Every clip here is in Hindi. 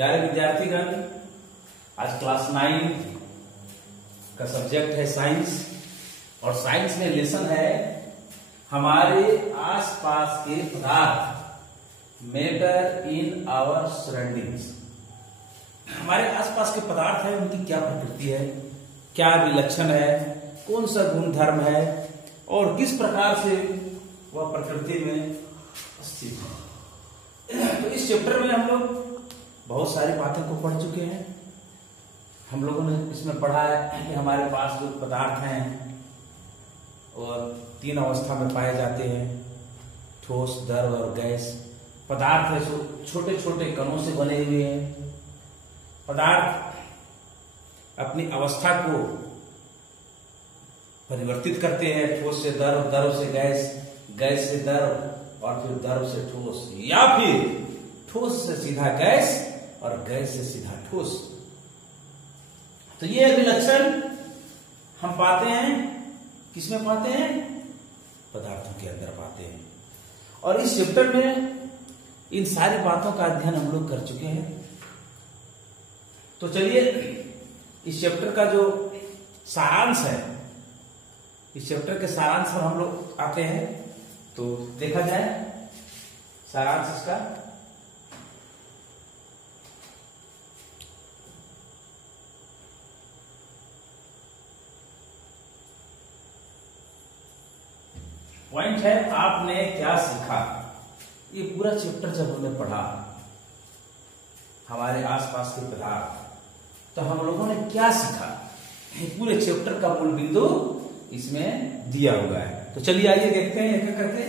प्यारे विद्यार्थीगण, आज क्लास 9 का सब्जेक्ट है साइंस और साइंस में लेसन है हमारे आसपास के पदार्थ, मैटर इन आवर सराउंडिंग्स। हमारे आसपास के पदार्थ है, उनकी क्या प्रकृति है, क्या विलक्षण है, कौन सा गुणधर्म है और किस प्रकार से वह प्रकृति में स्थित है। तो इस चैप्टर में हम लोग बहुत सारी बातें को पढ़ चुके हैं। हम लोगों ने इसमें पढ़ा है कि हमारे पास जो पदार्थ हैं और 3 अवस्था में पाए जाते हैं, ठोस, द्रव और गैस। पदार्थ है जो छोटे छोटे कणों से बने हुए हैं। पदार्थ अपनी अवस्था को परिवर्तित करते हैं, ठोस से द्रव, द्रव से गैस, गैस से द्रव और फिर द्रव से ठोस, या फिर ठोस से सीधा गैस और गैस से सीधा ठोस। तो ये विलक्षण हम पाते हैं, किसमें पाते हैं? पदार्थों के अंदर पाते हैं। और इस चैप्टर में इन सारी बातों का अध्ययन हम लोग कर चुके हैं। तो चलिए इस चैप्टर का जो सारांश है, इस चैप्टर के सारांश पर हम लोग आते हैं। तो देखा जाए सारांश इसका। पॉइंट है आपने क्या सीखा। ये पूरा चैप्टर जब हमने पढ़ा हमारे आसपास के पदार्थ, तो हम लोगों ने क्या सीखा, पूरे चैप्टर का मूल बिंदु इसमें दिया हुआ है। तो चलिए आइए देखते हैं एक करके।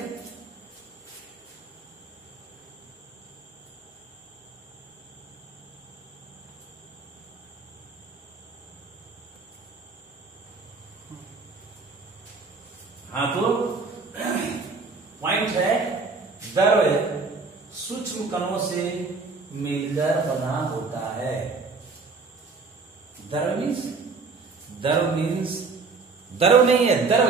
हाँ, तो पॉइंट है द्रव सूक्ष्म कणों से मिलकर बना होता है। द्रव मीन्स द्रव नहीं है, द्रव।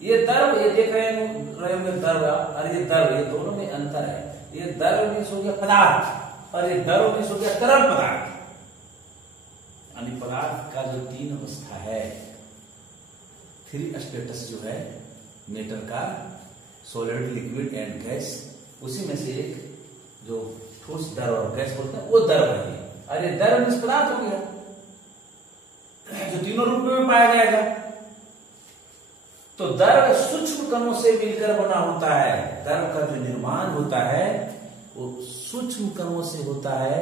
ये द्रव, ये देख रहे होंगे द्रव और ये द्रव, ये दोनों में अंतर है। ये द्रव मीन्स हो गया पदार्थ और ये द्रव मीन्स हो गया तरल पदार्थ। यानी पदार्थ का जो 3 अवस्था है, 3 स्टेटस जो है मैटर का, सॉलिड, लिक्विड एंड गैस, उसी में से एक जो ठोस, द्रव और गैस बोलते हैं, वो द्रव है। अरे द्रव मीन्स पदार्थ हो गया जो तीनों रूप में पाया जाएगा। तो द्रव सूक्ष्म कणों से मिलकर बना होता है। द्रव का जो निर्माण होता है वो सूक्ष्म कणों से होता है।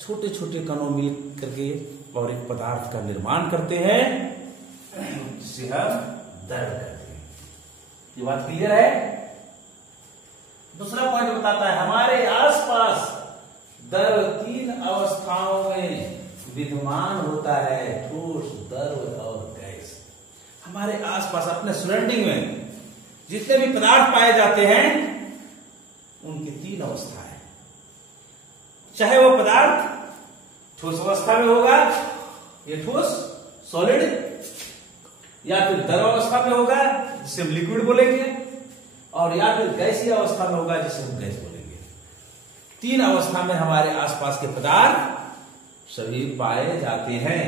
छोटे छोटे कणों मिल करके और एक पदार्थ का निर्माण करते हैं, जिसे हम द्रव कहते हैं। ये बात क्लियर है? दूसरा पॉइंट बताता है हमारे आसपास द्रव 3 अवस्थाओं में विद्यमान होता है, ठोस, द्रव और गैस। हमारे आसपास अपने सराउंडिंग में जितने भी पदार्थ पाए जाते हैं उनकी 3 अवस्था है। चाहे वो पदार्थ ठोस अवस्था में होगा, ये ठोस सॉलिड, या फिर द्रव अवस्था में होगा जिसे हम लिक्विड बोलेंगे, और या फिर गैसीय अवस्था में होगा जिसे हम गैस बोलेंगे। 3 अवस्था में हमारे आसपास के पदार्थ सभी पाए जाते हैं।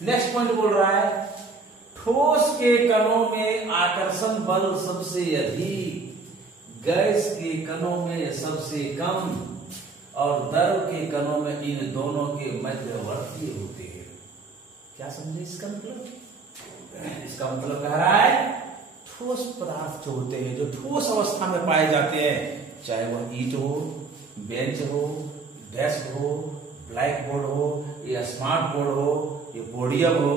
नेक्स्ट पॉइंट बोल रहा है ठोस के कणों में आकर्षण बल सबसे अधिक, गैस के कणों में सबसे कम और द्रव के कणों में इन दोनों के मध्यवर्ती होते हैं। क्या समझे इसका मतलब? इसका मतलब कह रहा है ठोस पदार्थ जो होते हैं, जो ठोस अवस्था में पाए जाते हैं, चाहे वह ईंट हो, बेंच हो, डेस्क हो, ब्लैक बोर्ड हो, या स्मार्ट बोर्ड हो, या पोडियम हो,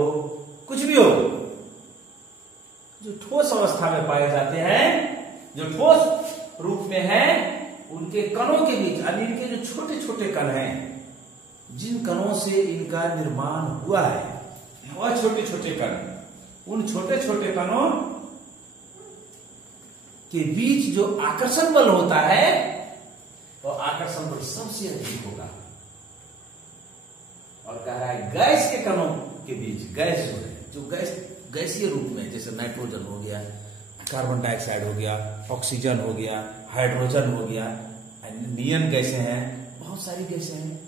कुछ भी हो, जो ठोस अवस्था में पाए जाते हैं, जो ठोस रूप में हैं, उनके कणों के बीच, यानी इनके जो छोटे छोटे कण हैं, जिन कणों से इनका निर्माण हुआ है, वह छोटे छोटे कण, उन छोटे छोटे कणों के बीच जो आकर्षण बल होता है, तो आकर्षण बल सबसे अधिक होगा। और कह रहा है गैस के कणों के बीच, गैस जो है, जो गैसीय रूप में, जैसे नाइट्रोजन हो गया, कार्बन डाइऑक्साइड हो गया, ऑक्सीजन हो गया, हाइड्रोजन हो गया, नियन गैसें हैं, बहुत सारी गैसें हैं,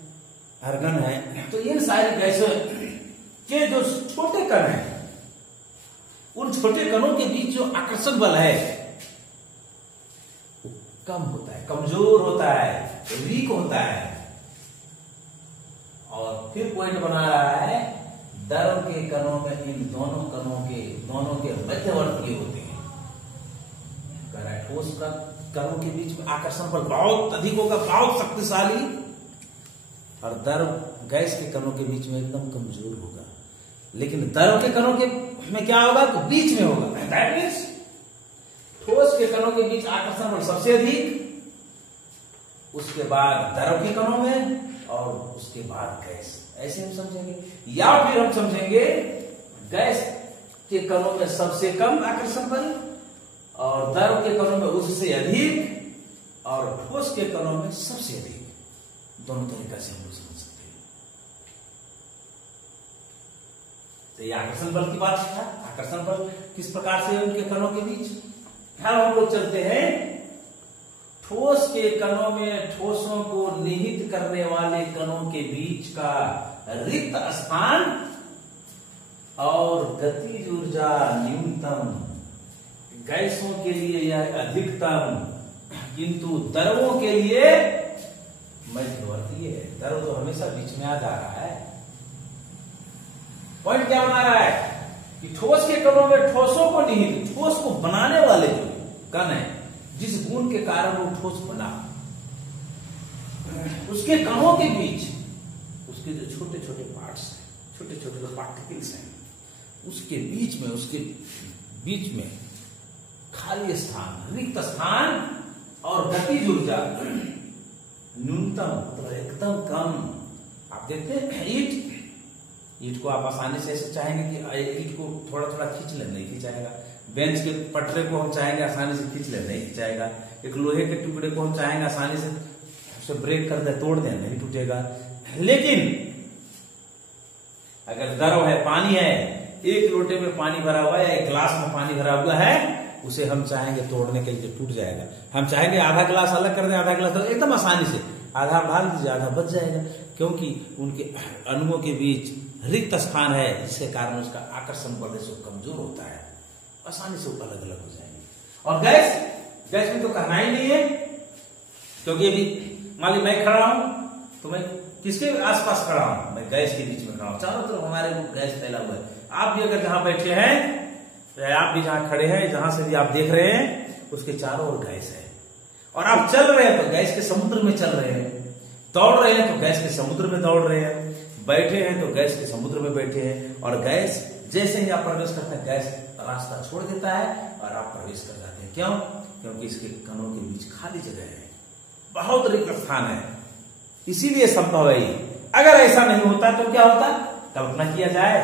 आर्गन है। तो इन सारी गैसों के जो छोटे कण हैं, उन छोटे कणों के बीच जो आकर्षण बल है वो कम होता है, कमजोर होता है, वीक होता है। और फिर पॉइंट बना रहा है, द्रव के कणों में इन दोनों के मध्यवर्ती होते हैं। ठोस का कणों के बीच में आकर्षण बल बहुत अधिक होगा, बहुत शक्तिशाली, और द्रव गैस के कणों के बीच में एकदम कमजोर होगा। लेकिन द्रव के कणों के में क्या होगा, तो बीच में होगा। दैट मीन्स ठोस के कणों के बीच आकर्षण बल सबसे अधिक, उसके बाद द्रव के कणों में, और उसके बाद गैस। ऐसे हम समझेंगे। या फिर हम समझेंगे गैस के कणों में सबसे कम आकर्षण बल और द्रव के कणों में उससे अधिक, और ठोस के कणों में सबसे अधिक। दोनों तरीका से हम लोग समझ सकते हैं। तो ये आकर्षण बल की बात था। आकर्षण बल किस प्रकार से उनके कणों के बीच। फिर हम लोग चलते हैं ठोस के कणों में ठोसों को निहित करने वाले कणों के बीच का रिक्त स्थान और गतिज ऊर्जा न्यूनतम। गैसों के लिए यह अधिकतम, किंतु द्रवों के लिए मध्यवर्ती है। द्रव तो हमेशा बीच में आ जा रहा है। पॉइंट क्या बना रहा है कि ठोस के कणों में ठोसों को निहित, ठोस को बनाने वाले जो कण है, जिस गुण के कारण वो ठोस बना, उसके कणों के बीच उसके जो छोटे छोटे पार्ट्स हैं, छोटे छोटे जो पार्टिकल्स हैं, उसके बीच में खाली स्थान, रिक्त स्थान और गतिज ऊर्जा न्यूनतम, मतलब एकदम कम। आप देखते हैं ईट को आप आसानी से ऐसे चाहेंगे कि ईट को थोड़ा थोड़ा खींच ले, नहीं खींचाएगा। बेंच के पटरे को हम चाहेंगे आसानी से खींच ले, नहीं खींचाएगा। एक लोहे के टुकड़े को हम चाहेंगे आसानी से उसे ब्रेक कर दे, तोड़ दे, नहीं टूटेगा। लेकिन अगर द्रव है, पानी है, एक लोटे में पानी भरा हुआ है, एक गिलास में पानी भरा हुआ है, उसे हम चाहेंगे तोड़ने के लिए टूट जाएगा। हम चाहेंगे आधा गिलास अलग कर दें, आधा गिलास एकदम आसानी से, आधा भाग दीजिए, आधा बच जाएगा, क्योंकि उनके अणुओं के बीच रिक्त स्थान है, जिसके कारण उसका आकर्षण बल से कमजोर होता है, आसानी से अलग अलग हो जाएंगे। और गैस में तो कहना ही नहीं है, क्योंकि अभी मान ली मैं खड़ा हूं तो मैं किसके आसपास खड़ा हूं, मैं गैस के बीच में खड़ा हूं, चारों तरफ हमारे को गैस फैला हुआ है। आप भी अगर जहां बैठे हैं, आप भी जहां खड़े हैं, जहां से भी आप देख रहे हैं, उसके चारों ओर गैस है। और आप चल रहे हैं तो गैस के समुद्र में चल रहे हैं, दौड़ रहे हैं तो गैस के समुद्र में दौड़ रहे हैं, बैठे हैं तो गैस के समुद्र में बैठे हैं। और गैस जैसे ही आप प्रवेश करते हैं, गैस रास्ता छोड़ देता है और आप प्रवेश कर जाते हैं। क्यों? क्योंकि इसके कणों के बीच खाली जगह है, बहुत रिक्त स्थान है, इसीलिए संभव है। अगर ऐसा नहीं होता तो क्या होता, कल्पना किया जाए,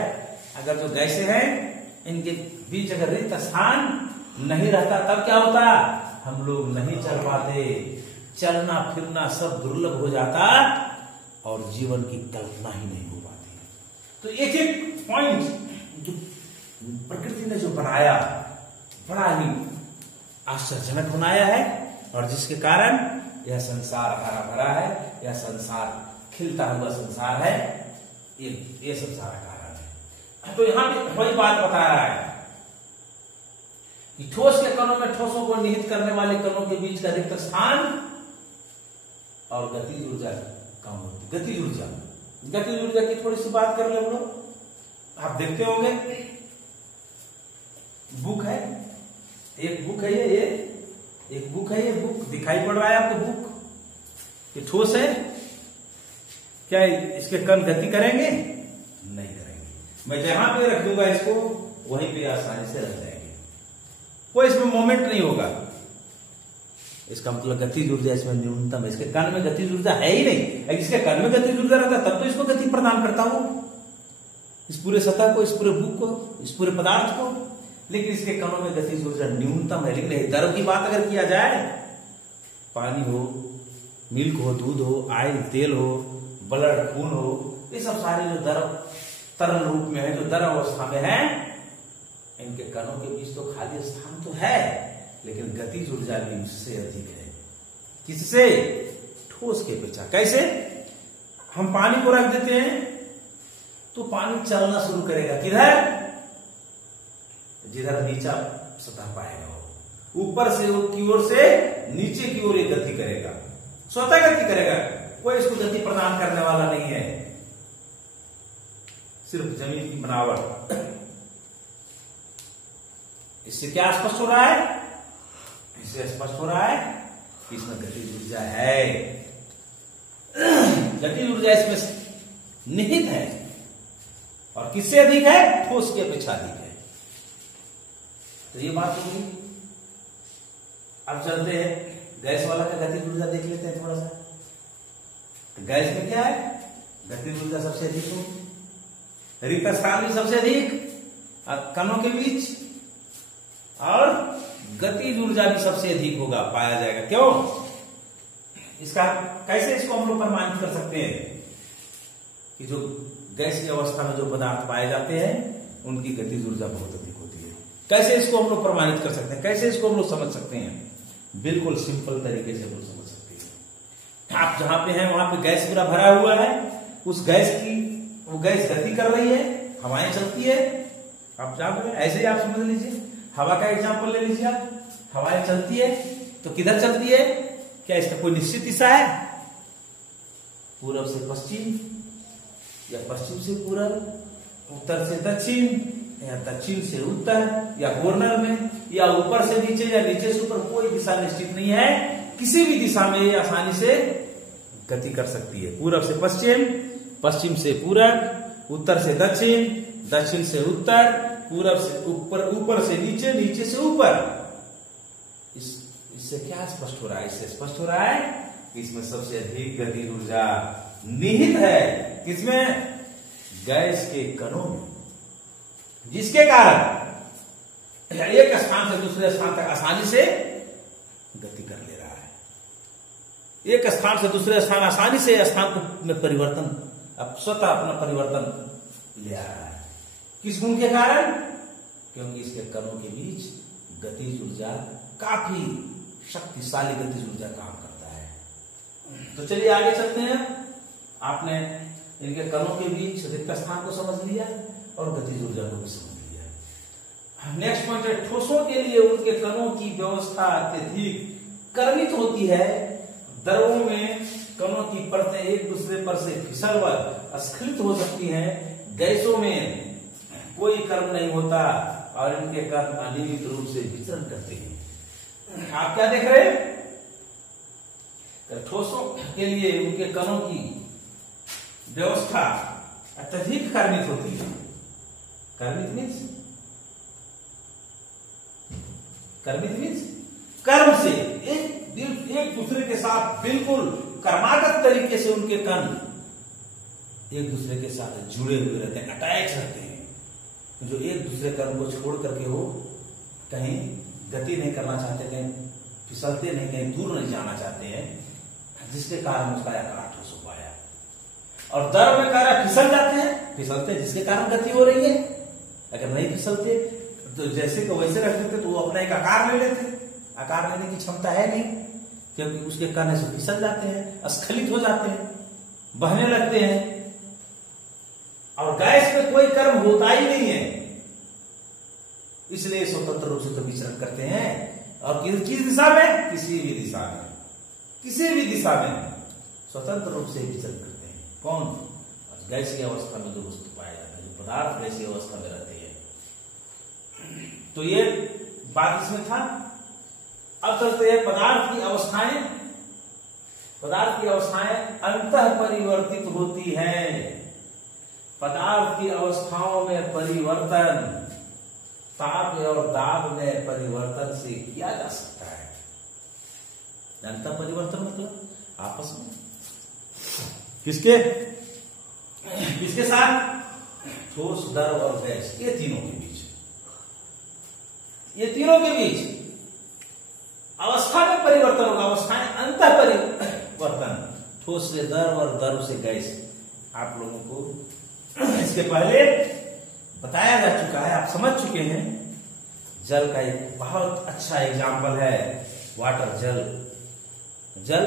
अगर जो गैसें हैं इनके बीच अगर रिक्त स्थान नहीं रहता, तब क्या होता, हम लोग नहीं चल पाते, चलना फिरना सब दुर्लभ हो जाता और जीवन की कल्पना ही नहीं हो पाती। तो एक एक पॉइंट जो प्रकृति ने जो बनाया, बड़ा ही आश्चर्यजनक बनाया है, और जिसके कारण यह संसार हरा भरा है, यह संसार खिलता हुआ संसार है, ये सब सारा कारण है। तो यहां पे वही बात बता रहा है कि ठोस के कणों में ठोसों को निहित करने वाले कणों के बीच का रिक्त स्थान और गतिज ऊर्जा कम होती। गतिज ऊर्जा की थोड़ी सी बात कर ले हम लोग। आप देखते होंगे बुक है, एक बुक है, ये एक बुक है, ये बुक दिखाई पड़ रहा है आपको, बुक ये ठोस है, क्या इसके कण गति करेंगे? नहीं करेंगे। मैं जहां पे रख दूंगा इसको, वहीं पे आसानी से रख जाएंगे, कोई इसमें मोमेंट नहीं होगा। इसका मतलब गतिज ऊर्जा इसमें न्यूनतम है। इसके कण में गतिज ऊर्जा है ही नहीं। अगर इसके कण में गतिज ऊर्जा रहता तब तो इसको गति प्रदान करता हूं, इस पूरे सतह को, इस पूरे बुक को, इस पूरे पदार्थ को। लेकिन इसके कणों में गतिज ऊर्जा न्यूनतम है। लेकिन द्रव की बात अगर किया जाए, पानी हो, मिल्क हो, दूध हो, ऑयल तेल हो, ब्लड खून हो, ये सब सारे जो द्रव तरल रूप में है, जो द्रव अवस्था में है, इनके कणों के बीच तो खाली स्थान तो है, लेकिन गतिज ऊर्जा भी उससे अधिक है। किससे? ठोस के अपेक्षा। कैसे? हम पानी को रख देते हैं तो पानी चलना शुरू करेगा, किधर? जिधर नीचा सतह पाएगा वो, ऊपर से वो की ओर से नीचे की ओर गति करेगा, स्वतः गति करेगा, कोई इसको गति प्रदान करने वाला नहीं है, सिर्फ जमीन की बनावट। इससे क्या स्पष्ट हो रहा है? इससे स्पष्ट हो रहा है कि इसमें गतिज ऊर्जा है, गतिज ऊर्जा इसमें निहित है। और किससे अधिक है? ठोस की अपेक्षा अधिक है। तो ये बात होगी। अब चलते हैं गैस वाला का गतिज ऊर्जा देख लेते हैं थोड़ा सा। गैस में क्या है? गतिज ऊर्जा सबसे अधिक होगी, रिक्त स्थान भी सबसे अधिक, कणों के बीच, और गतिज ऊर्जा भी सबसे अधिक होगा पाया जाएगा। क्यों? इसका कैसे इसको हम लोग प्रमाणित कर सकते हैं कि जो गैस की अवस्था में जो पदार्थ पाए जाते हैं उनकी गतिज ऊर्जा बहुत अधिक होती है। कैसे इसको हम लोग प्रमाणित कर सकते हैं? कैसे इसको हम लोग समझ सकते हैं? बिल्कुल सिंपल तरीके से हम लोग समझ सकते हैं। आप जहां पे हैं वहां पे गैस पूरा भरा हुआ है, उस गैस की वो गैस गति कर रही है, हवाएं चलती है, आप जान रहे हैं, ऐसे ही आप समझ लीजिए। हवा का एग्जाम्पल ले लीजिए आप, हवाएं चलती है तो किधर चलती है? क्या इसका कोई निश्चित दिशा है? पूरब से पश्चिम, या पश्चिम से पूरब, उत्तर से दक्षिण, या दक्षिण से उत्तर, या कॉर्नर में, या ऊपर से नीचे, या नीचे से ऊपर, कोई दिशा निश्चित नहीं है। किसी भी दिशा में ये आसानी से गति कर सकती है। पूरब से पश्चिम, पश्चिम से पूरब, उत्तर से दक्षिण, दक्षिण से उत्तर, पूरब से ऊपर, ऊपर से नीचे, नीचे से ऊपर। इससे क्या स्पष्ट हो रहा है? इससे स्पष्ट हो रहा है कि इसमें सबसे अधिक गतिज ऊर्जा निहित है। किसमें? गैस के कणों में, जिसके कारण एक स्थान से दूसरे स्थान तक आसानी से गति कर ले रहा है। एक स्थान से दूसरे स्थान आसानी से स्थान में परिवर्तन, अब स्वतः अपना परिवर्तन ले आ रहा है। किस गुण के कारण? क्योंकि इसके कणों के बीच गतिज ऊर्जा, काफी शक्तिशाली गतिज ऊर्जा काम करता है। तो चलिए आगे चलते हैं। आपने इनके कणों के बीच रिक्त स्थान को समझ लिया और गतिज ऊर्जा को भी समझ लिया। नेक्स्ट पॉइंट है, ठोसों के लिए उनके कणों की व्यवस्था अत्यधिक कर्मित होती है। द्रवों में कणों की परतें एक दूसरे पर से फिसल व स्खलित हो सकती हैं। गैसों में कोई कर्म नहीं होता और इनके कण अनियमित रूप से विचरण करते हैं। आप क्या देख रहे हैं? ठोसों के लिए उनके कणों की व्यवस्था अत्यधिक कर्मित होती है। कर्मित मीन्स कर्म से एक दूसरे के साथ बिल्कुल कर्मागत तरीके से उनके कण एक दूसरे के साथ जुड़े हुए रहते हैं, अटैच रहते हैं। जो एक दूसरे कर्म को छोड़ करके हो कहीं गति नहीं करना चाहते, कहीं फिसलते नहीं, कहीं दूर नहीं जाना चाहते हैं, जिसके कारण उसका आकार ठोस हो पाया। और द्रव में कार्य फिसल जाते हैं, फिसलते जिसके कारण गति हो रही है। अगर नहीं फिसलते तो जैसे को वैसे रख देते तो वो अपना एक आकार ले लेते। आकार लेने की क्षमता है नहीं, क्योंकि उसके कारण से फिसल जाते हैं, स्खलित हो जाते हैं, बहने लगते हैं। और गैस में कोई कर्म होता ही नहीं है, इसलिए स्वतंत्र रूप से तो विचरण करते हैं। और किस दिशा में? किसी भी दिशा में, किसी भी दिशा में स्वतंत्र रूप से विचरण करते हैं। कौन? गैसीय अवस्था में जो वस्तु पाया जाता है, जो पदार्थ गैसीय अवस्था में रहते हैं। तो ये बात इसमें था। अब चलते हैं पदार्थ की अवस्थाएं। पदार्थ की अवस्थाएं अंतः परिवर्तित होती हैं। पदार्थ की अवस्थाओं में परिवर्तन ताप और दाब में परिवर्तन से किया जा सकता है। अंतः परिवर्तन मतलब आपस में किसके साथ? ठोस, द्रव और गैस, ये तीनों के बीच, ये तीनों के बीच अवस्था में परिवर्तन होगा। अवस्थाएं अंतः परिवर्तन, ठोस से द्रव और द्रव से गैस। आप लोगों को इसके पहले बताया जा चुका है, आप समझ चुके हैं। जल का एक बहुत अच्छा एग्जाम्पल है वाटर, जल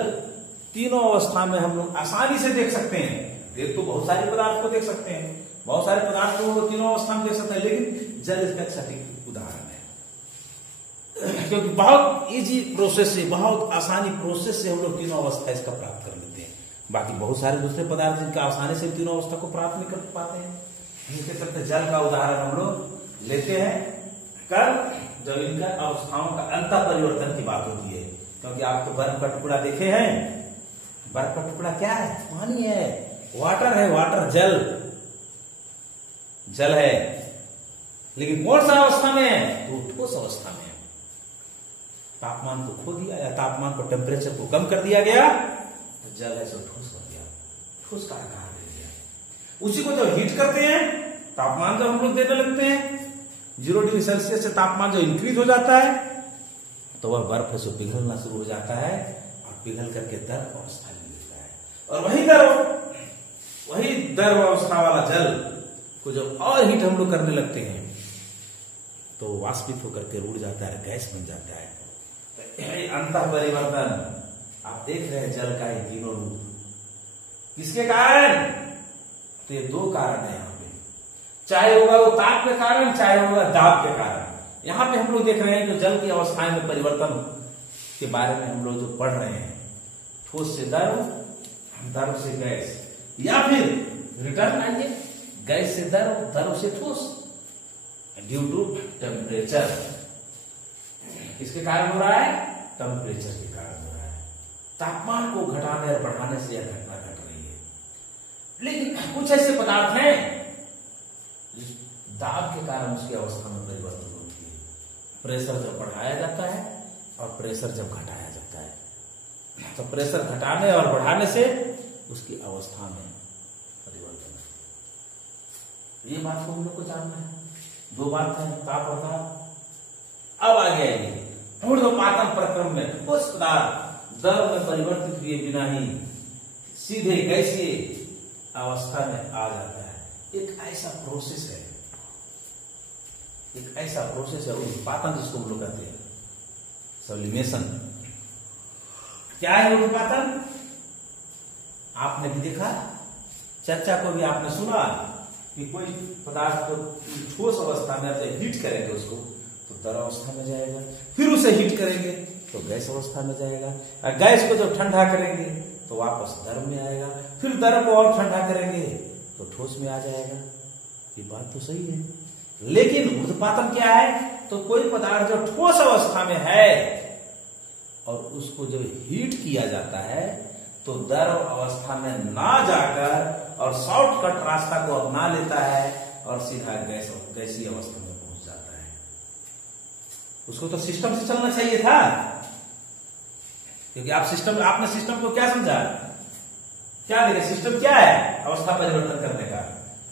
तीनों अवस्था में हम लोग आसानी से देख सकते हैं। देख तो बहुत सारे पदार्थ को देख सकते हैं, बहुत सारे पदार्थ को हम लोग तीनों अवस्था में देख सकते हैं, लेकिन जल इसका सटीक उदाहरण है, क्योंकि बहुत इजी प्रोसेस से, बहुत आसानी प्रोसेस से हम लोग तीनों अवस्था इसका प्राप्त कर लेते हैं। बाकी बहुत सारे दूसरे पदार्थ जिनका आसानी से तीनों अवस्था को प्राप्त नहीं कर पाते हैं। जिसके चलते जल का उदाहरण हम लोग लेते हैं कब, जब इनका अवस्थाओं का अंत परिवर्तन की बात होती है। क्योंकि आप तो बर्फ का टुकड़ा देखे हैं, बर्फ का टुकड़ा क्या है? पानी है, वाटर है, वाटर जल, जल है, लेकिन कौन सा अवस्था में है? तो ठोस अवस्था में है। तापमान को खो दिया या तापमान को, टेम्परेचर को कम कर दिया गया तो जल है सो ठोस हो गया, ठोस का आकार ले लिया। उसी को जब हीट करते हैं, तापमान जब हम लोग देने लगते हैं 0 डिग्री सेल्सियस से तापमान जो इंक्रीज हो जाता है तो वह बर्फ है सो पिघलना शुरू हो जाता है और पिघल करके द्रव अवस्था में मिलता है। और वही द्रव अवस्था वाला जल को जब और हीट हम लोग करने लगते हैं तो वाष्पित होकर के रुड़ जाता है, गैस बन जाता है। तो अंतः परिवर्तन आप देख रहे हैं जल का ये तीनों रूप किसके कारण? तो ये 2 कारण है यहाँ पे, चाहे होगा वो ताप के कारण, चाहे होगा दाब के कारण। यहाँ पे हम लोग देख रहे हैं कि जल की अवस्थाएं में परिवर्तन के बारे में हम लोग जो पढ़ रहे हैं, ठोस से द्रव, द्रव से गैस, या फिर रिटर्न आएंगे गैस से द्रव, द्रव से ठोस, ड्यू टू टेम्परेचर। किसके कारण हो रहा है? टेम्परेचर के कारण हो रहा है। तापमान को घटाने और बढ़ाने से यह घटना घट रही है। लेकिन कुछ ऐसे पदार्थ हैं जिस दाब के कारण उसकी अवस्था में परिवर्तन होती है। प्रेशर जब बढ़ाया जाता है और प्रेशर जब घटाया जाता है, तो प्रेशर घटाने और बढ़ाने से उसकी अवस्था में परिवर्तन है। ये बात को हम लोग को जानना है। 2 बात है, ताप और दाब। अब आगे आइए ऊर्ध्वपातन प्रक्रम में ठोस पदार्थ द्रव में परिवर्तित हुए बिना ही सीधे गैसीय अवस्था में आ जाता है। एक ऐसा प्रोसेस है, एक ऐसा प्रोसेस है ऊर्ध्वपातन, जिसको हम लोग कहते हैं सब्लिमेशन। क्या है ऊर्ध्वपातन? आपने भी देखा, चर्चा को भी आपने सुना कि कोई पदार्थ को ठोस अवस्था में जब हीट करेंगे उसको तो द्रव अवस्था में जाएगा, फिर उसे हीट करेंगे तो गैस अवस्था में जाएगा, और गैस को जब ठंडा करेंगे तो वापस द्रव में आएगा, फिर द्रव को और ठंडा करेंगे तो ठोस में आ जाएगा। ये बात तो सही है, लेकिन ऊर्ध्वपातन क्या है? तो कोई पदार्थ जो ठोस अवस्था में है और उसको जब हीट किया जाता है तो द्रव अवस्था में ना जाकर और शॉर्टकट रास्ता को अपना लेता है और सीधा गैसीय अवस्था में पहुंच जाता है। उसको तो सिस्टम से चलना चाहिए था, क्योंकि आपने सिस्टम को क्या समझा? क्या देखे सिस्टम क्या है अवस्था परिवर्तन करने का?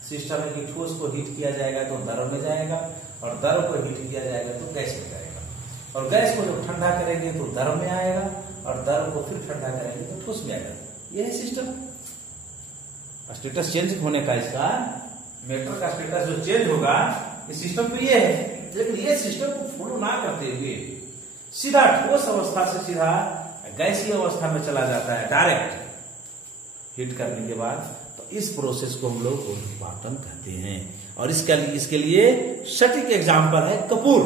सिस्टम है कि ठोस को हीट किया जाएगा तो द्रव में जाएगा, और द्रव को हीट किया जाएगा तो गैस में जाएगा, और गैस को जब ठंडा करेंगे तो द्रव में आएगा, और द्रव को फिर ठंडा करेंगे तो ठोस में आएगा। यह है सिस्टम। स्टेटस चेंज होने का, इसका मैटर का स्टेटस जो चेंज होगा, ये सिस्टम तो ये है। लेकिन ये सिस्टम को फॉलो ना करते हुए सीधा ठोस अवस्था से सीधा गैसीय अवस्था में चला जाता है डायरेक्ट हीट करने के बाद, तो इस प्रोसेस को हम लोग ऊर्ध्वपातन कहते हैं। और इसके लिए सटीक एग्जाम्पल है कपूर।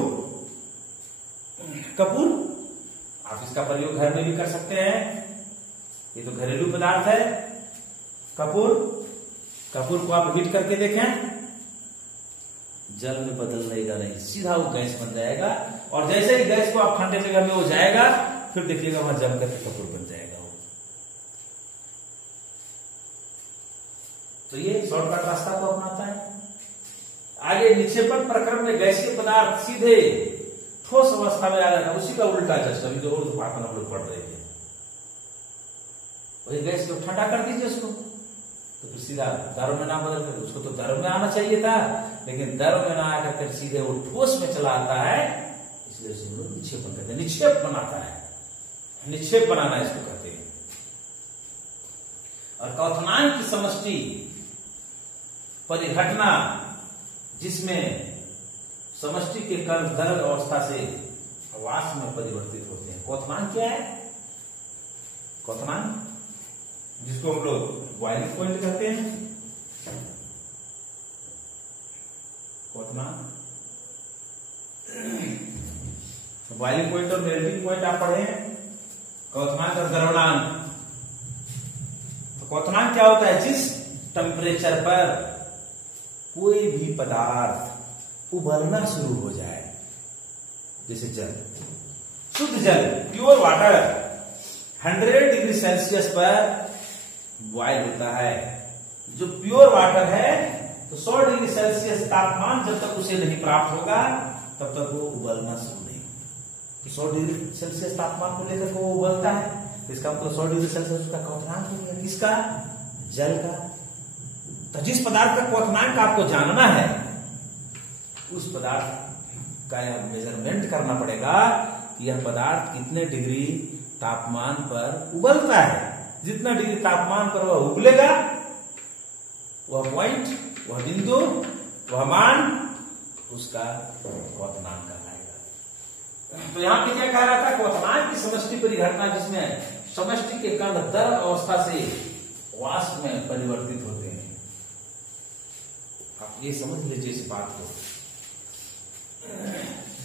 कपूर आप इसका प्रयोग घर में भी कर सकते हैं, ये तो घरेलू पदार्थ है। कपूर को आप हीट करके देखें, जल में बदलेगा नहीं, सीधा वो गैस बन जाएगा, और जैसे ही गैस को आप ठंडे जगह में वो जाएगा, फिर देखिएगा वहां जम करके कपूर बन जाएगा वो। तो ये शॉर्टकट रास्ता को अपनाता है। आगे निक्षेपण प्रक्रम में गैसीय पदार्थ सीधे ठोस अवस्था में आ जाता है, उसी का उल्टा जस्ट अभी जो ऊर्ध्वपातन हम लोग पढ़ रहे थे। वही गैस को ठंडा कर दीजिए उसको, तो फिर सीधा द्रव में ना बदल कर, उसको तो द्रव में आना चाहिए था, लेकिन द्रव में ना आकर के सीधे वो ठोस में चला आता है, इसलिए उसे हम लोग निक्षेपण कहते हैं। निक्षेप बनाता है, निक्षेप बनाना इसको कहते हैं। और क्वथनांक की समष्टि परिघटना, जिसमें समष्टि के कण द्रव अवस्था से वाष्प में परिवर्तित होते हैं। क्वथनांक क्या है? क्वथनांक जिसको हम लोग बॉइलिंग पॉइंट कहते हैं। क्वथनांक, बॉइलिंग पॉइंट और मेल्टिंग पॉइंट आप पढ़े हैं। क्वथनांक और द्रवणांक। तो क्वथनांक क्या होता है? जिस टेम्परेचर पर कोई भी पदार्थ उबलना शुरू हो जाए, जैसे जल, शुद्ध जल, प्योर वाटर 100 डिग्री सेल्सियस पर बॉयल होता है। जो प्योर वाटर है तो 100 डिग्री सेल्सियस तापमान जब तक उसे नहीं प्राप्त होगा तब तक वो उबलना शुरू नहीं होगा। तो 100 डिग्री सेल्सियस तापमान को लेकर वो उबलता है, तो इसका मतलब 100 डिग्री सेल्सियस का क्वथनांक हो गया। किसका? जल का। तो जिस पदार्थ का क्वथनांक आपको जानना है, उस पदार्थ का मेजरमेंट करना पड़ेगा कि यह पदार्थ कितने डिग्री तापमान पर उबलता है। जितना डिग्री तापमान पर वह उबलेगा, वह पॉइंट, वह बिंदु, वह मान उसका क्वथनांक कहलाएगा। तो यहां पे क्या कह रहा था? क्वथनांक की समष्टि परिघटना, जिसमें समष्टि के कण द्रव अवस्था से वाष्प में परिवर्तित होते हैं। आप ये समझ लीजिए इस बात को।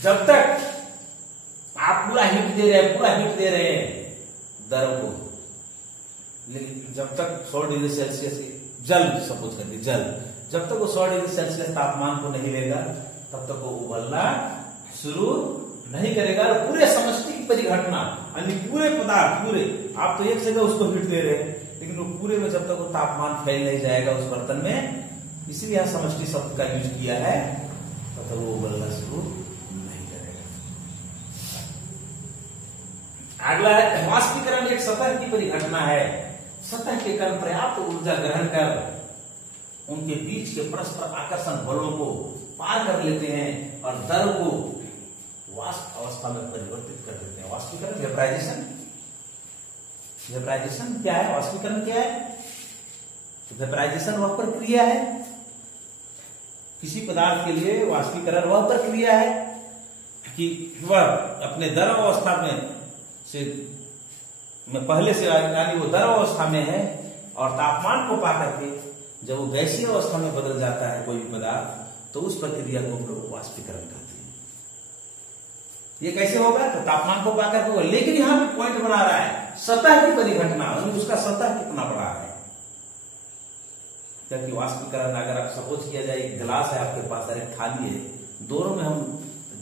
जब तक आप पूरा हीट दे रहे हैं द्रव को, लेकिन जब तक 100 डिग्री सेल्सियस जल, सपोज करके जल, जब तक वो 100 डिग्री सेल्सियस तापमान को नहीं लेगा तब तक वो उबलना शुरू नहीं करेगा। और पूरे समष्टि की परिघटना, यानी पूरे पदार्थ, पूरे, आप तो एक जगह उसको हीट दे रहे हैं, लेकिन वो पूरे में जब तक वो तापमान फैल नहीं जाएगा उस बर्तन में, इसलिए यहां समष्टि शब्द का यूज किया है, तब तक वो उबलना शुरू नहीं करेगा। अगला है वाष्पीकरण। एक सतह की परिघटना है। सतह के कण पर्याप्त ऊर्जा ग्रहण कर उनके बीच के परस्पर आकर्षण बलों को पार कर लेते हैं और द्रव को वाष्प अवस्था में परिवर्तित कर देते हैं। वाष्पीकरण, वेपराइजेशन। वेपराइजेशन क्या है? वाष्पीकरण क्या है? वेपराइजेशन वह प्रक्रिया है, किसी पदार्थ के लिए वाष्पीकरण वह प्रक्रिया है कि वह अपने द्रव अवस्था में पहले से, यानी वो द्रव अवस्था में है और तापमान को पाकर के जब वो गैसीय अवस्था में बदल जाता है कोई भी पदार्थ, तो उस प्रक्रिया को हम लोग वाष्पीकरण कहते हैं। ये कैसे होगा? तो तापमान को पाकर के होगा। लेकिन यहां पे पॉइंट बना रहा है सतह की परिघटना, उसका सतह कितना बड़ा है। जबकि वाष्पीकरण अगर आप सपोज किया जाए, एक गिलास है आपके पास और एक थाली है, दोनों में हम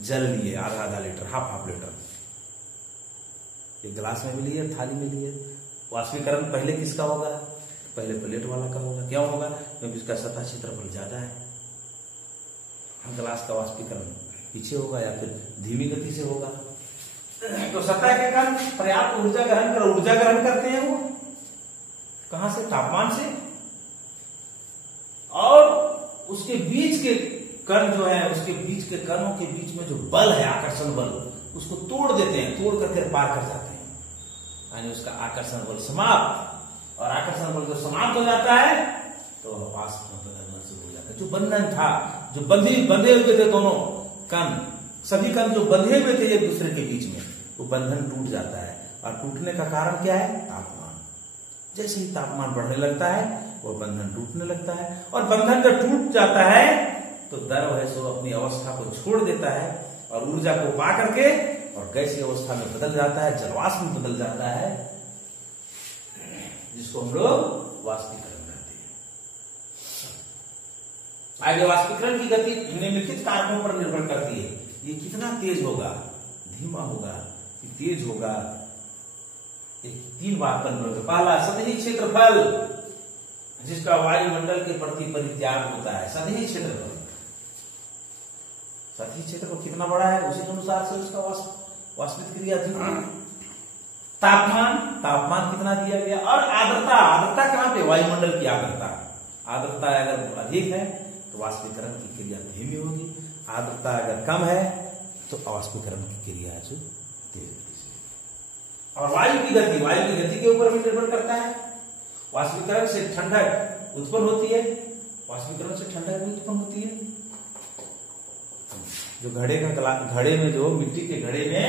जल लिए आधा लीटर, हाफ लीटर, एक गिलास में भी लिए, थाली में लिए। वाष्पीकरण पहले किसका होगा? पहले प्लेट वाला का होगा। क्यों होगा? क्योंकि उसका सतह क्षेत्रफल ज्यादा है। गिलास का वाष्पीकरण पीछे होगा या फिर धीमी गति से होगा। तो सतह के कण पर्याप्त ऊर्जा ग्रहण करते हैं। वो कहां से? तापमान से। और उसके बीच के कण जो है, उसके बीच के कणों के बीच में जो बल है, आकर्षण बल, उसको तोड़ देते हैं, तोड़ करके पार कर जाते हैं, यानी उसका आकर्षण बल समाप्त। और आकर्षण बल जो समाप्त हो जाता है तो वाष्प में बदलना शुरू हो जाता है। जो बंधन था, जो बंधे हुए थे दोनों कण, सभी कण जो बंधे हुए थे एक दूसरे के बीच में, वो बंधन टूट जाता है। और टूटने का कारण क्या है? तापमान। जैसे ही तापमान बढ़ने लगता है वो बंधन टूटने लगता है। और बंधन जब टूट जाता है तो द्रव है सो अपनी अवस्था को छोड़ देता है और ऊर्जा को पा करके और गैसीय अवस्था में बदल जाता है, जलवाष्प में बदल जाता है, जिसको हम लोग वाष्पीकरण कहते हैं। आगे वाष्पीकरण की गति निम्नलिखित कारकों पर निर्भर करती है। ये कितना तेज होगा, धीमा होगा, तेज होगा, एक 3 बात पर निर्भर। पहला, सतही क्षेत्रफल, जिसका वायुमंडल के प्रति परित्याग होता है। सतही क्षेत्रफल, सतही क्षेत्रफल कितना बड़ा है उसी के अनुसार से उसका वाष्पित क्रिया थी। तापमान, तापमान कितना दिया गया। और आर्द्रता, आर्द्रता कहां पे? वायुमंडल की आर्द्रता। आर्द्रता अगर अधिक है तो वाष्पीकरण की क्रिया धीमी होगी, आर्द्रता अगर कम है तो अवाष्पीकरण की क्रिया जो तेज होगी। और वायु की गति के ऊपर भी निर्भर करता है। वाष्पीकरण से ठंडक उत्पन्न होती है, वाष्पीकरण से ठंडक भी उत्पन्न होती है। जो घड़े में जो मिट्टी के घड़े में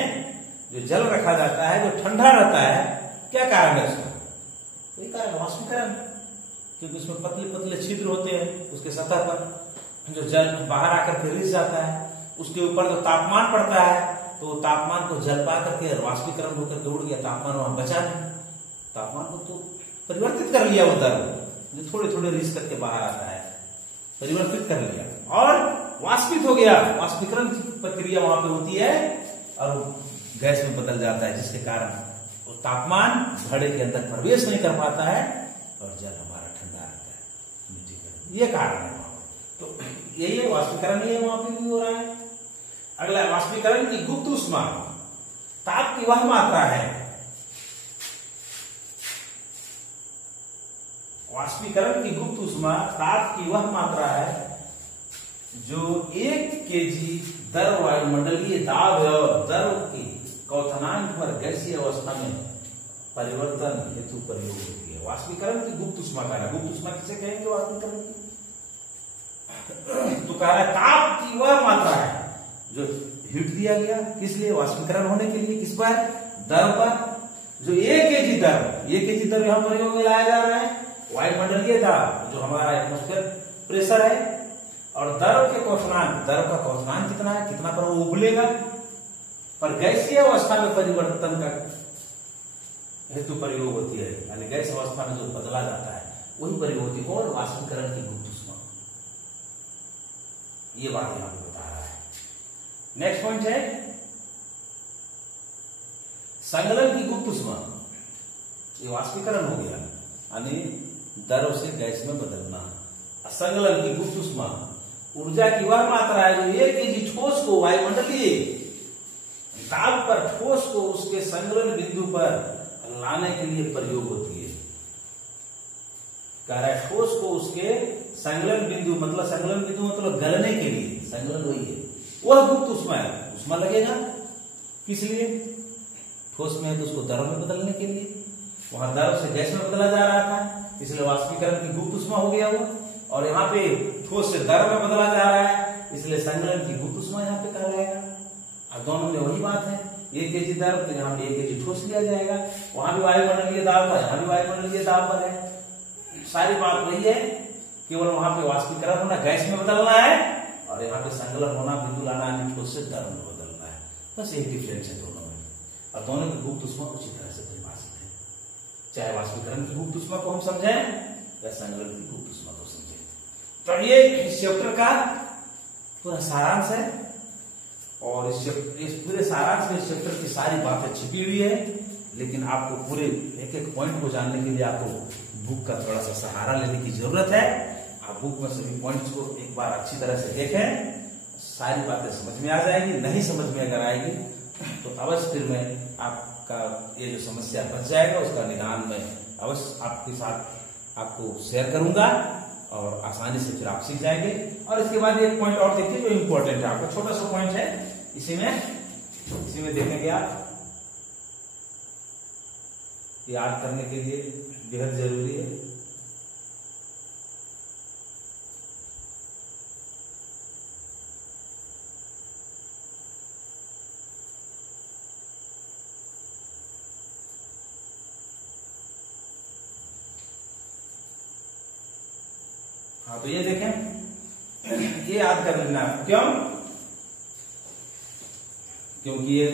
जो जल रखा जाता है, जो ठंडा रहता है, क्या कारण है उसका? कोई कारण, वाष्पीकरण वाष्पीकरण, क्योंकि उसमें पतले पतले छिद्र होते हैं, उसके सतह पर जो जल बाहर आकर के रिस जाता है, उसके ऊपर जो तापमान पड़ता है तो तापमान को जल पा करके वाष्पीकरण होकर के उड़ गया, तापमान वहां बचा नहीं, तापमान को तो परिवर्तित कर लिया, वो द्रव जो थोड़े थोड़े रिस करके बाहर आता है परिवर्तित कर लिया और वाष्पित हो गया। वाष्पीकरण की प्रक्रिया वहां पे होती है और गैस में बदल जाता है, जिसके कारण वो तापमान घड़े के अंदर प्रवेश नहीं कर पाता है और जल हमारा ठंडा रहता है, मिट्टी का। ये कारण है वहां पर। तो यही है वाष्पीकरण, ये वहां पे भी हो रहा है। अगला वाष्पीकरण की गुप्त ऊष्मा, ताप की वह मात्रा है, वाष्पीकरण की गुप्त ऊष्मा ताप की वह मात्रा है जो 1 केजी द्रव वायुमंडलीय दाब और द्रव के क्वथनांक पर गैसीय अवस्था में परिवर्तन हेतु प्रयोग होती है। वाष्पीकरण की गुप्त ऊष्मा का है। गुप्त ऊष्मा किसे कहेंगे? वाष्पीकरण की। तो कह रहा है ताप की वह मात्रा है जो हीट दिया गया, किस लिए? वाष्पीकरण होने के लिए। किस पर? द्रव पर। जो 1 केजी द्रव, 1 केजी द्रव यहां प्रयोग में लाया जा रहा है, वायुमंडलीय दाब जो हमारा एटमॉस्फेयर प्रेशर है, और द्रव के क्वथनांक, द्रव का क्वथनांक कितना है, कितना पर वो उबलेगा, पर गैसीय अवस्था में परिवर्तन का हेतु प्रयोग होती है, यानी गैस अवस्था में जो बदला जाता है वही प्रयोग होती है। और वाष्पीकरण की गुप्त ऊष्मा, ये बात यहां पे बता रहा है। नेक्स्ट पॉइंट है संगलन की गुप्त ऊष्मा। ये वाष्पीकरण हो गया, यानी द्रव से गैस में बदलना। संगलन की गुप्त ऊष्मा ऊर्जा की वह मात्रा है जो 1 केजी ठोस को वायुमंडलीय दाब पर ठोस को उसके संगलन बिंदु पर लाने के लिए प्रयोग होती है। कह रहा है ठोस को उसके संगलन बिंदु, मतलब संगलन बिंदु मतलब गलने के लिए, संगलन वही है, वह गुप्त ऊष्मा है। ऊष्मा लगेगा किस लिए? ठोस में है तो उसको द्रव में बदलने के लिए, वहां द्रव से गैस में बदला जा रहा था, इसलिए वाष्पीकरण की गुप्त ऊष्मा हो गया वो। और यहाँ पे ठोस से द्रव में बदला जा रहा है, इसलिए संगलन की गुप्त ऊष्मा यहाँ पे कहा जाएगा। और दोनों में वही बात है, 1 केजी द्रव तो यहाँ पे 1 केजी ठोस लिया जाएगा, वहां भी वायुमंडलीय दाब पर, यहाँ भी वायुमंडलीय दाब पर है। सारी बात वही है, केवल वहां पे वाष्पीकरण होना, गैस में बदलना है, और यहाँ पे संगलन होना, बिंदु लाना है, ठोस से द्रव में बदलना है। बस एक डिफरेंस है दोनों में, और दोनों की गुप्त ऊष्मा उसी तरह से परिभाषित है। चाहे वाष्पीकरण की गुप्त ऊष्मा को हम समझें या संगलन की गुप्त ऊष्मा को समझें। तो ये इस चैप्टर का पूरा सारांश है, और इस पूरे सारांश में इस चैप्टर की सारी बातें छिपी हुई है, लेकिन आपको पूरे एक एक पॉइंट को जानने के लिए आपको बुक का थोड़ा सा सहारा लेने की जरूरत है। आप बुक में सभी पॉइंट्स को एक बार अच्छी तरह से देखें, सारी बातें समझ में आ जाएगी। नहीं समझ में अगर आएगी तो अवश्य फिर मैं आपका ये जो समस्या बच जाएगा उसका निदान मैं अवश्य आपके साथ आपको शेयर करूंगा, और आसानी से फिर आप सीख जाएंगे। और इसके बाद एक पॉइंट और देखिए जो इम्पोर्टेंट है, आपका छोटा सा पॉइंट है, इसी में देखेंगे आप, याद करने के लिए बेहद जरूरी है। हाँ, तो ये देखें, ये याद कर लेना। क्यों? क्योंकि ये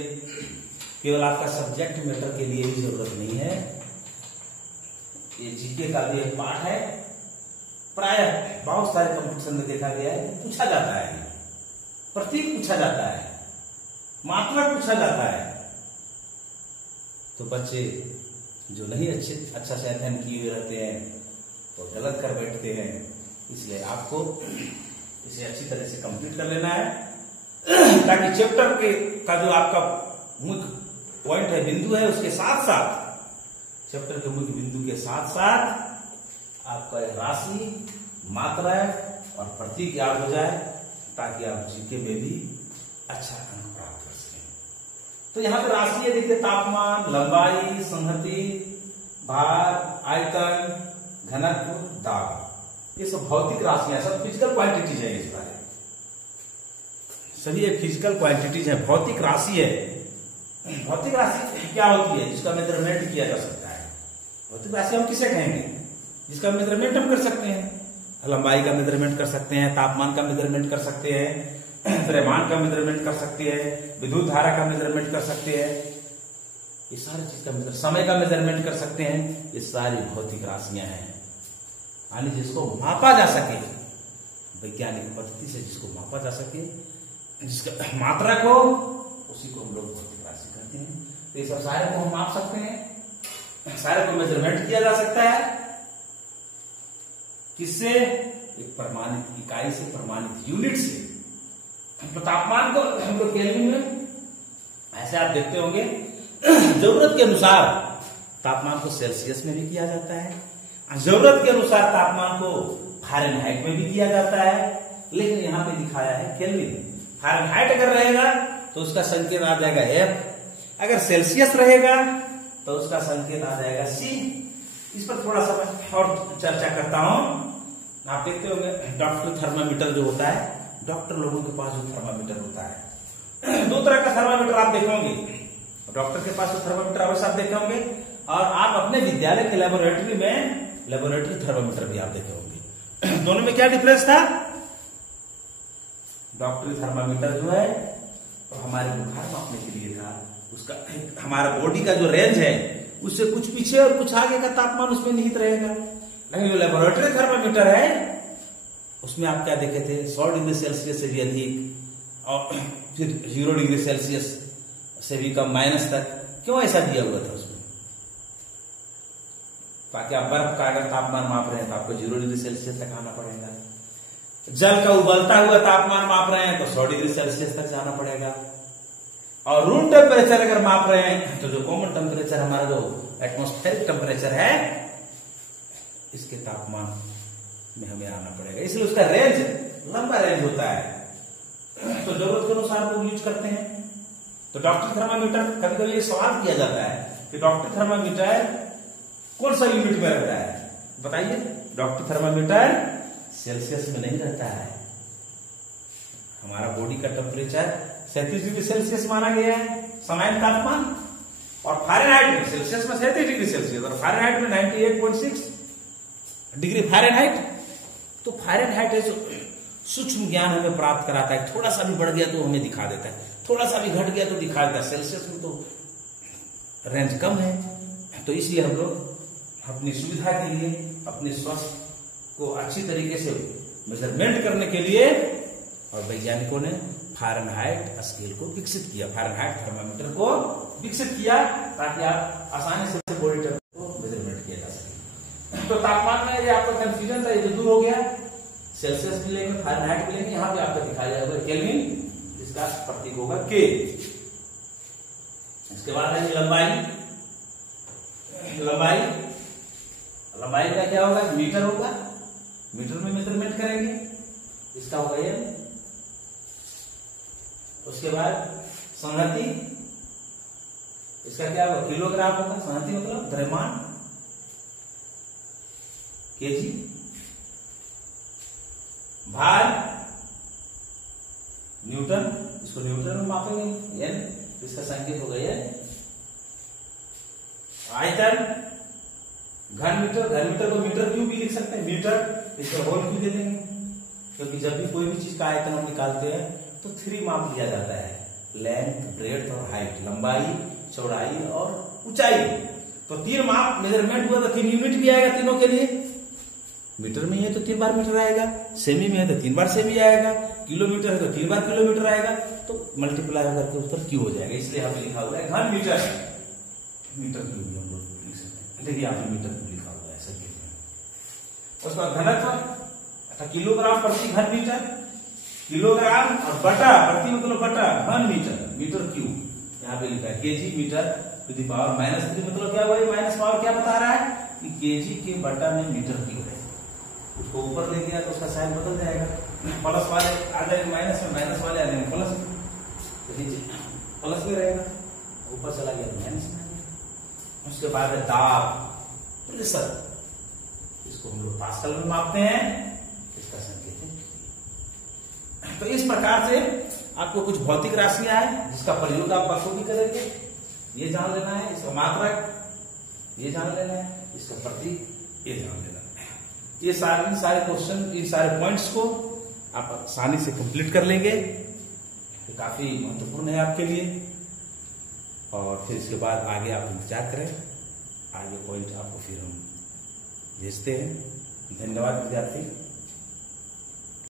केवल आपका सब्जेक्ट मैटर के लिए ही जरूरत नहीं है, ये जीके का भी एक पार्ट है। प्रायः बहुत सारे कंपटीशन में देखा गया है, पूछा जाता है, प्रतीक पूछा जाता है, मात्रा पूछा जाता है, तो बच्चे जो नहीं अच्छा से अध्ययन किए हुए रहते हैं तो गलत कर बैठते हैं। इसलिए आपको इसे अच्छी तरह से कंप्लीट कर लेना है, ताकि चैप्टर का जो आपका मुख्य पॉइंट है, बिंदु है, उसके साथ साथ चैप्टर के मुख्य बिंदु के साथ साथ आपका राशि, मात्रा और प्रतीक याद हो जाए, ताकि आप जीके में भी अच्छा अंक प्राप्त कर सकें। तो यहाँ पे राशि है, देखिए तापमान, लंबाई, संहति, भार, आयतन, घनत्व, दाब, ये सब भौतिक राशियां, सब फिजिकल क्वांटिटीज है। इस बारे सभी फिजिकल क्वांटिटीज है, भौतिक राशि है। भौतिक राशि क्या होती है जिसका मेजरमेंट किया जा सकता है? भौतिक राशि हम किसे कहेंगे? जिसका मेजरमेंट हम कर सकते हैं। लंबाई का मेजरमेंट कर सकते हैं, तापमान का मेजरमेंट कर सकते हैं, द्रव्यमान का मेजरमेंट कर सकते हैं, विद्युत धारा का मेजरमेंट कर सकते हैं, ये सारी चीज का समय का मेजरमेंट कर सकते हैं। ये सारी भौतिक राशियां हैं, यानी जिसको मापा जा सके, वैज्ञानिक पद्धति से जिसको मापा जा सके, जिसका मात्रक हो, उसी को हम लोग भौतिक राशि कहते हैं। तो ये सब सारे को हम माप सकते हैं, सारे को मेजरमेंट किया जा सकता है। किससे? एक प्रमाणित इकाई से, प्रमाणित यूनिट से। तो तापमान को हम लोग केल्विन में, ऐसे आप देखते होंगे, जरूरत के अनुसार तापमान को सेल्सियस में भी किया जाता है, जरूरत के अनुसार तापमान को फ़ारेनहाइट में भी किया जाता है, लेकिन यहां पे दिखाया है केल्विन। फ़ारेनहाइट अगर रहेगा तो उसका संकेत आ जाएगा F, अगर सेल्सियस रहेगा तो उसका संकेत आ जाएगा C। इस पर थोड़ा सा मैं और चर्चा करता हूं। आप देखते होंगे डॉक्टर थर्मामीटर जो होता है, डॉक्टर लोगों के पास जो थर्मामीटर होता है, दो तरह का थर्मामीटर आप देखेंगे। डॉक्टर के पास जो थर्मामीटर अवश्य आप देखे होंगे, और आप अपने विद्यालय के लेबोरेटरी में लेबोरेटरी थर्मामीटर भी आप देखे होंगे। दोनों में क्या डिफरेंस था? डॉक्टरी थर्मामीटर जो है तो हमारे बुखार मापने के लिए था, उसका हमारा बॉडी का जो रेंज है उससे कुछ पीछे और कुछ आगे का तापमान उसमें निहित रहेगा। लेकिन जो लेबोरेटरी थर्मामीटर है उसमें आप क्या देखे थे? 100 डिग्री सेल्सियस से भी अधिक, और फिर 0 डिग्री सेल्सियस से भी कम, माइनस तक। क्यों ऐसा दिया हुआ था उसमें? ताकि आप बर्फ का अगर तापमान माप रहे हैं तो आपको 0 डिग्री सेल्सियस तक आना पड़ेगा। जल का उबलता हुआ तापमान माप रहे हैं तो 100 डिग्री सेल्सियस तक जाना पड़ेगा। और रूम टेम्परेचर अगर माप रहे हैं तो जो कॉमन टेम्परेचर, हमारा जो एटमॉस्फेरिक टेम्परेचर है, इसके तापमान में हमें आना पड़ेगा। इसलिए उसका रेंज लंबा रेंज होता है, तो जरूरत के अनुसार वो यूज करते हैं। तो डॉक्टर थर्मामीटर, कभी कभी ये सवाल किया जाता है कि डॉक्टर थर्मामीटर कौन सा यूनिट में रहता है? बताइए। डॉक्टर थर्मामीटर सेल्सियस में नहीं रहता है। हमारा बॉडी का टेम्परेचर 37 डिग्री सेल्सियस माना गया है सामान्य तापमान, और फ़ारेनहाइट में, सेल्सियस में 37 डिग्री सेल्सियस और फ़ारेनहाइट में 98.6 डिग्री फ़ारेनहाइट। तो फ़ारेनहाइट है जो सूक्ष्म ज्ञान हमें प्राप्त कराता है। थोड़ा सा भी बढ़ गया तो हमें दिखा देता है, थोड़ा सा भी घट गया तो दिखा देता है। सेल्सियस में तो रेंज कम है, तो इसलिए हम लोग अपनी सुविधा के लिए, अपने स्वास्थ्य को अच्छी तरीके से मेजरमेंट करने के लिए, और वैज्ञानिकों ने फ़ारेनहाइट स्केल को विकसित किया, फ़ारेनहाइट थर्मामीटर को विकसित किया, ताकि आप आसानी से बॉडी टेम्परेचर को मेजरमेंट किया जा सके। तो तापमान में ये आपका कंफ्यूजन था, ये दूर हो गया। सेल्सियस भी लेंगे, फ़ारेनहाइट भी लेंगे, यहाँ पे आपको दिखाया जाएगा केल्विन, इसका प्रतीक होगा K। इसके बाद है लंबाई। लंबाई का क्या होगा? मीटर होगा, मीटर में मेजरमेंट करेंगे, इसका होगा M। उसके बाद संहति, इसका क्या होगा? किलोग्राम होगा। संहति मतलब द्रव्यमान, केजी। भार, न्यूटन, इसको न्यूटन में मापेंगे, N, इसका संकेत होगा N। आयतन, घन मीटर, घन मीटर को मीटर क्यूब भी लिख सकते हैं, मीटर, इसका होल क्यूब दे देंगे, क्योंकि जब भी कोई भी चीज का आयतन हम निकालते हैं तो 3 माप लिया जाता है, लेंथ, ब्रेड्थ और हाइट, लंबाई, चौड़ाई और ऊंचाई। तो 3 माप मेजरमेंट हुआ तो 3 यूनिट भी आएगा तीनों के लिए। मीटर में है तो 3 बार मीटर आएगा, सेमी में है तो 3 बार सेमी आएगा, किलोमीटर है तो 3 बार किलोमीटर आएगा, तो मल्टीप्लाई करके उस पर क्यू हो जाएगा। इसलिए यहाँ पे लिखा हुआ है घन मीटर, मीटर क्यूब भी हम लोग लिख सकते हैं। देखिए यहाँ पे मीटर क्यूब लिखा हुआ है संकेत में। उसका घनत्व किलोग्राम प्रति घन मीटर, किलोग्राम और बटा, प्रति मतलब बटा, घन मीटर, मीटर क्यूब यहाँ पे लिखा है। KG metre to the power -3 मतलब क्या हुआ? माइनस पावर क्या बता रहा है कि केजी के बटा में मीटर क्यूब है। उसको ऊपर ले गया तो उसका साइन बदल जाएगा, प्लस वाले आ जाएंगे माइनस में, माइनस वाले आ जाएंगे प्लस में, तो नीचे प्लस में रहेगा, ऊपर चला गया तो माइनस में आ गया। उसके बाद है दाब, प्रेशर, इसको हम लोग पास्कल में मापते हैं, इसका संकेत है। तो इस प्रकार से आपको कुछ भौतिक राशियां हैं जिसका प्रयोग आप बखूबी करेंगे, ये जान लेना है, इसका मात्रक ये जान लेना है, इसका प्रतीक ये जान लेना है। ये सारे क्वेश्चन, इन सारे पॉइंट्स को आप आसानी से कंप्लीट कर लेंगे, ये काफी महत्वपूर्ण है आपके लिए। और फिर इसके बाद आगे आप इंतजार करें, आगे पॉइंट आपको फिर हम भेजते हैं। धन्यवाद विद्यार्थी।